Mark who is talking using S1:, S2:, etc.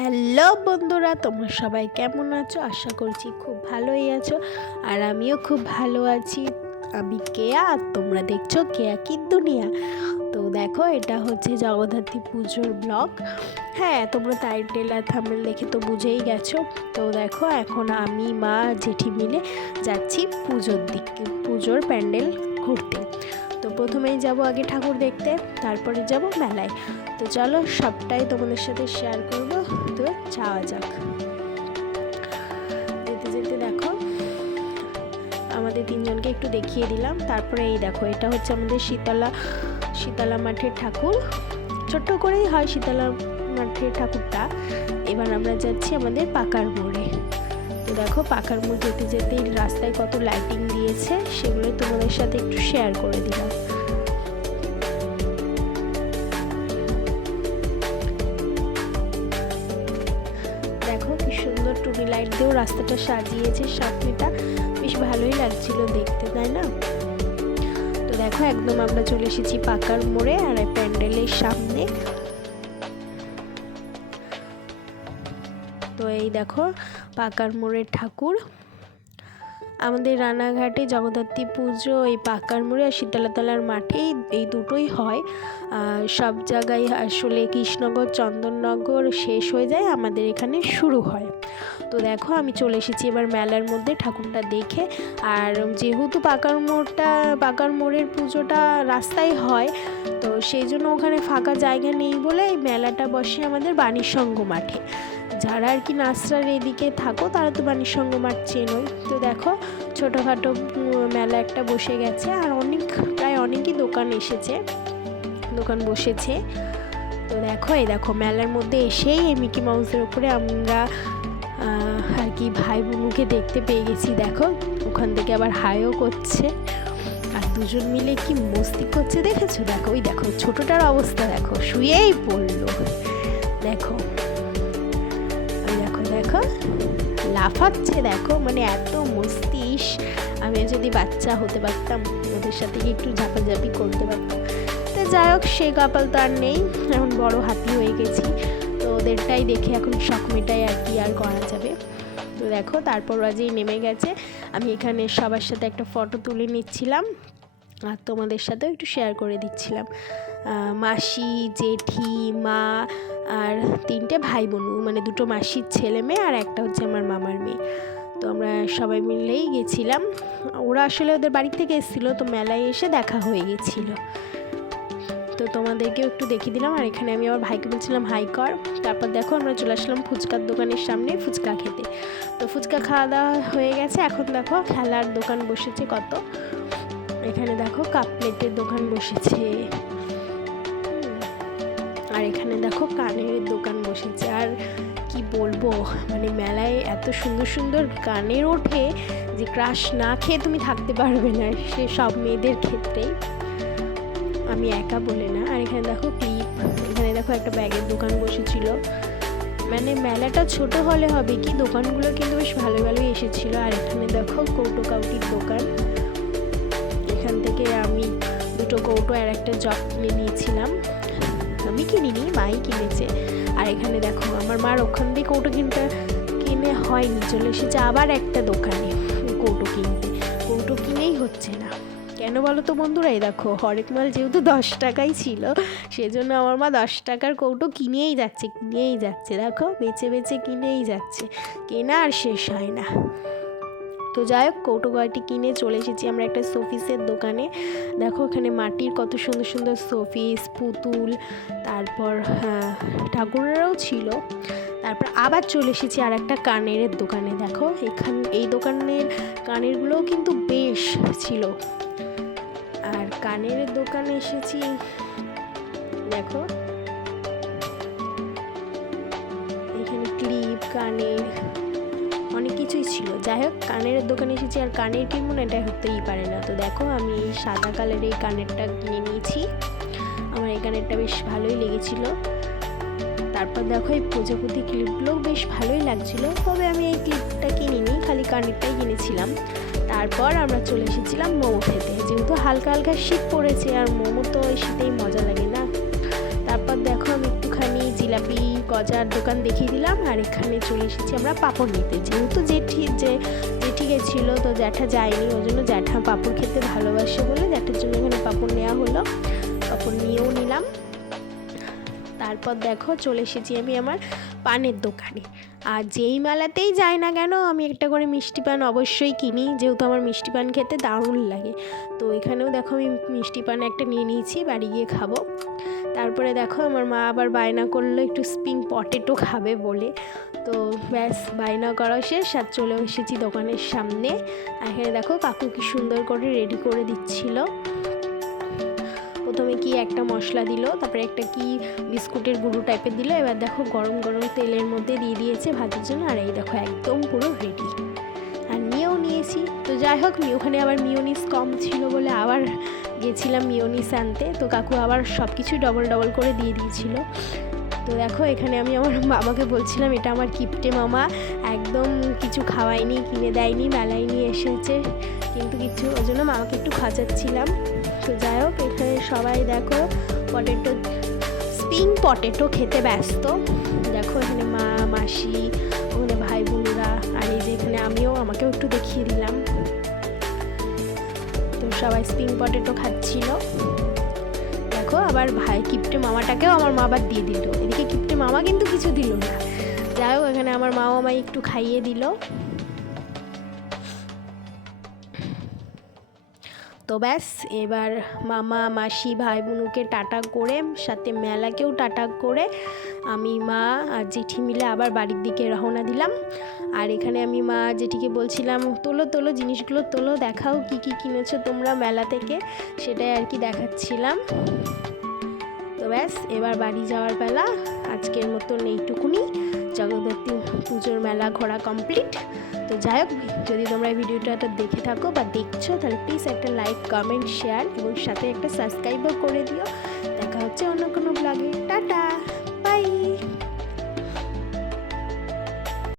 S1: Hello বন্ধুরা, তোমরা সবাই কেমন আছো? আশা করছি খুব ভালোই আছো আর আমিও খুব ভালো আছি। আমি কেয়া আর তোমরা দেখছ কেয়া কি দুনিয়া। তো দেখো, এটা হচ্ছে জগদ্ধাত্রী পুজোর ব্লগ। হ্যাঁ তোমরা টাইটেল আর থামেল দেখে তো বুঝেই গেছো। তো দেখো, এখন আমি, মা, জেঠি মিলে যাচ্ছি পুজোর দিকে, পুজোর প্যান্ডেল ঘুরতে। তো প্রথমেই যাব আগে ঠাকুর দেখতে, তারপরে যাব মেলায়। তো চলো সবটাই তোমাদের সাথে শেয়ার করব, তো যাওয়া যাক। যেতে যেতে দেখো, আমাদের তিনজনকে একটু দেখিয়ে দিলাম। তারপরে এই দেখো, এটা হচ্ছে আমাদের শীতলা শীতলা মাঠের ঠাকুর। ছোট্ট করেই হয় শীতলা মাঠের ঠাকুরটা। এবার আমরা যাচ্ছি আমাদের পাকার মোড়ে। দেখো পাকার মোড় যেতে রাস্তায় কত লাইটিং দিয়েছে, সেগুলোই তোমাদের সাথে একটু শেয়ার করে দিলাম। দেখো কি সুন্দর টুনি লাইট দিয়েও রাস্তাটা সাজিয়েছে সামনেটা বেশ ভালোই লাগছিল দেখতে, তাই না? তো দেখো একদম আমরা চলে এসেছি পাকার মোড়ে আর প্যান্ডেলের সামনে। এই দেখো, পাকার মোড়ের ঠাকুর। আমাদের রানাঘাটে জগদ্ধাত্রী পুজো, এই পাকার মোড়ে আর শীতলাতলার মাঠে এই দুটোই হয়। সব জায়গায় আসলে কৃষ্ণনগর, চন্দননগর শেষ হয়ে যায়, আমাদের এখানে শুরু হয়। তো দেখো, আমি চলে এসেছি এবার মেলার মধ্যে ঠাকুরটা দেখে। আর যেহেতু পাকার মোড়টা, পাকার মোড়ের পুজোটা রাস্তায় হয়, তো সেই জন্য ওখানে ফাঁকা জায়গা নেই বলে এই মেলাটা বসে আমাদের বাণীর সঙ্গ মাঠে। যারা আর কি নাচরার এদিকে থাকো, তারা তো বাণীর সঙ্গ মাঠ চেনই। তো দেখো, ছোটোখাটো মেলা একটা বসে গেছে, আর অনেক, প্রায় অনেকই দোকান এসেছে, দোকান বসেছে। তো দেখো, এই দেখো, মেলার মধ্যে এসেই এই মিকি মাউসের উপরে আমরা আর কি ভাই বোনুকে দেখতে পেয়ে গেছি। দেখো, ওখান থেকে আবার হাইও করছে, আর দুজন মিলে কি মস্তি করছে, দেখেছ? দেখো, ওই দেখো, ছোটোটার অবস্থা, দেখো, শুয়েই পড়ল। দেখো দেখো, লাফাচ্ছে দেখো মানে এত মস্তিস আমি যদি বাচ্চা হতে পারতাম, ওদের সাথে একটু ঝাপাঝাপি করতে পারতাম। তো যাই হোক, সে কপাল তো আর নেই, এখন বড় হাতি হয়ে গেছি। তো ওদেরটাই দেখে এখন শখ মেটাই আর কি আর করা যাবে। তো দেখো, তারপর আজই নেমে গেছে। আমি এখানে সবার সাথে একটা ফটো তুলে নিচ্ছিলাম, আর তোমাদের সাথেও একটু শেয়ার করে দিচ্ছিলাম। মাসি, জেঠি, মা আর তিনটে ভাই বোনু মানে দুটো মাসির ছেলে মেয়ে আর একটা হচ্ছে আমার মামার মেয়ে। তো আমরা সবাই মিলেই গেছিলাম। ওরা আসলে ওদের বাড়ি থেকে এসেছিল, তো মেলায় এসে দেখা হয়ে গেছিল। তো তোমাদেরকেও একটু দেখিয়ে দিলাম, আর এখানে আমি আমার ভাইকে বলছিলাম, হাই কর। তারপর দেখো আমরা চলে আসলাম ফুচকার দোকানের সামনে ফুচকা খেতে। তো ফুচকা খাওয়া দাওয়া হয়ে গেছে, এখন দেখো খেলার দোকান বসেছে কত। এখানে দেখো কাপ প্লেটের দোকান বসেছে। আর এখানে দেখো কানের দোকান বসেছে। আর কি বলব মানে মেলায় এত সুন্দর সুন্দর কানের ওঠে যে ক্রাশ না খেয়ে তুমি থাকতে পারবে না সে সব মেয়েদের ক্ষেত্রেই। আমি একা বলে না। আর এখানে দেখো ক্লিপ এখানে দেখো একটা ব্যাগের দোকান বসেছিল। মানে মেলাটা ছোট হলে হবে কি, দোকানগুলো কিন্তু বেশ ভালো ভালোই এসেছিল। আর এখানে দেখো কৌটো কাউটির দোকান। এখান থেকে আমি দুটো কৌটো আর একটা জগ কিনে নিয়েছিলাম। আমি কিনিনি, মাই কিনেছে। আর এখানে দেখো, আমার মার ওখান দিয়ে কৌটো কিনতে, কিনে হয়নি, চলে এসেছে আবার একটা দোকানে কৌটো কিনতে। কৌটো কিনেই হচ্ছে না। কেন বলো তো বন্ধুরা, এই দেখো, হরেক মাল যেহেতু দশ টাকাই ছিল, সেজন্য আমার মা দশ টাকার কৌটো কিনেই যাচ্ছে কিনেই যাচ্ছে। দেখো বেছে বেছে কিনেই যাচ্ছে। কেনা আর শেষ হয় না। তো যাই হোক, কৌটো কয়টি কিনে চলে এসেছি আমরা একটা শোপিসের দোকানে। দেখো এখানে মাটির কত সুন্দর সুন্দর শোপিস, পুতুল, তারপর ঠাকুরেরাও ছিল। তারপর আবার চলে এসেছি আর একটা কানের দোকানে। দেখো, এখান, এই দোকানের কানেরগুলোও কিন্তু বেশ ছিল। আর কানের দোকানে এসেছি, দেখো। এখানে ক্লিপ, কানের। অনেক কিছুই ছিল। যাই হোক, কানের দোকানে এসেছি আর কানের কিনবো না এটা হতেই পারে না। তো দেখো, আমি এই সাদা কালারের এই কানেরটা কিনে নিয়েছি। আমার এই কানেরটা বেশ ভালোই লেগেছিল। তারপর দেখো, এই প্রজাপতি ক্লিপগুলো বেশ ভালোই লাগছিল। তবে আমি এই ক্লিপটা কিনিনি খালি কানেরটাই কিনেছিলাম। তারপর আমরা চলে এসেছিলাম মোমো খেতে। যেহেতু হালকা হালকা শীত পড়েছে আর মোমো তো ওই শীতেই মজা লাগে না। জিলাপি, গজার দোকান দেখিয়ে দিলাম আর এখানে চলে এসেছি আমরা পাঁপড় নিতে। যেহেতু জেঠি, যে জেঠি গেছিল তো জ্যাঠা যায়নি, ওই জন্য জ্যাঠা পাঁপড় খেতে ভালোবাসে বলে জ্যাঠার জন্য এখানে পাঁপড় নেওয়া হলো। পাঁপড় নিয়েও নিলাম। তারপর দেখো চলে এসেছি আমি আমার পানের দোকানে। আর যেই মেলাতেই যাই না কেন, আমি একটা করে মিষ্টি পান অবশ্যই কিনি, যেহেতু আমার মিষ্টি পান খেতে দারুণ লাগে। তো এখানেও দেখো আমি মিষ্টি পান একটা নিয়ে নিয়েছি, বাড়ি গিয়ে খাব। তারপরে দেখো আমার মা আবার বায়না করল, একটু স্প্রিং পটেটো খাবে বলে। তো ব্যাস, বায়না করা শেষ, আর চলে এসেছি দোকানের সামনে। এখানে দেখো কাকু কি সুন্দর করে রেডি করে দিচ্ছিল। প্রথমে কি একটা মশলা দিল, তারপরে একটা কি বিস্কুটের গুঁড়ো টাইপের দিল, এবার দেখো গরম গরম তেলের মধ্যে দিয়ে দিয়েছে ভাতের জন্য, আর এই দেখো একদম পুরো রেডি আর নিয়েও নিয়েছি। তো যাই হোক ওখানে আবার মিওনিস কম ছিল বলে আবার গেছিলাম মিওনিস আনতে। তো কাকু আবার সব কিছুই ডবল ডবল করে দিয়ে দিয়েছিল। তো দেখো এখানে আমি আমার মামাকে বলছিলাম, এটা আমার কিপটে মামা। একদম কিছু খাওয়ায়নি, কিনে দেয়নি, মেলায় নিয়ে এসেছে। কিন্তু কিছু ওই জন্য মামাকে একটু খাঁচাচ্ছিলাম। তো যাই হোক সবাই দেখো পটেটো স্প্রিং পটেটো খেতে ব্যস্ত। দেখো এখানে মা, মাসি ওখানে ভাই বোনরা, আর এই যে এখানে আমিও, আমাকেও একটু দেখিয়ে দিলাম। তো সবাই স্প্রিং পটেটো খাচ্ছিল। দেখো আবার ভাই কিপটে মামাটাকেও আমার মা আবার দিয়ে দিল। এদিকে কিপটে মামা কিন্তু কিছু দিল না। যাই হোক, এখানে আমার মা আমায় একটু খাইয়ে দিল। তো ব্যাস, এবার মামা, মাসি, ভাই বোনুকে টাটা করে, সাথে মেলাকেও টাটা করে আমি মা আর জেঠি মিলে আবার বাড়ির দিকে রওনা দিলাম। আর এখানে আমি মা জেঠিকে বলছিলাম, তোলো তোলো, জিনিসগুলো তোলো, দেখাও কি কি কিনেছো তোমরা মেলা থেকে? সেটাই আর কি দেখাচ্ছিলাম। তো ব্যাস, এবার বাড়ি যাওয়ার বেলা আজকের মতন এইটুকুনি। জগদ্ধাত্রী পুজোর মেলা ঘোরা কমপ্লিট তো যাই হোক, যদি তোমরা এই ভিডিওটা দেখে থাকো বা দেখছ, তাহলে প্লিজ একটা লাইক কমেন্ট শেয়ার এবং সাথে একটা সাবস্ক্রাইবও করে দিও। দেখা হচ্ছে অন্য কোনো ব্লগে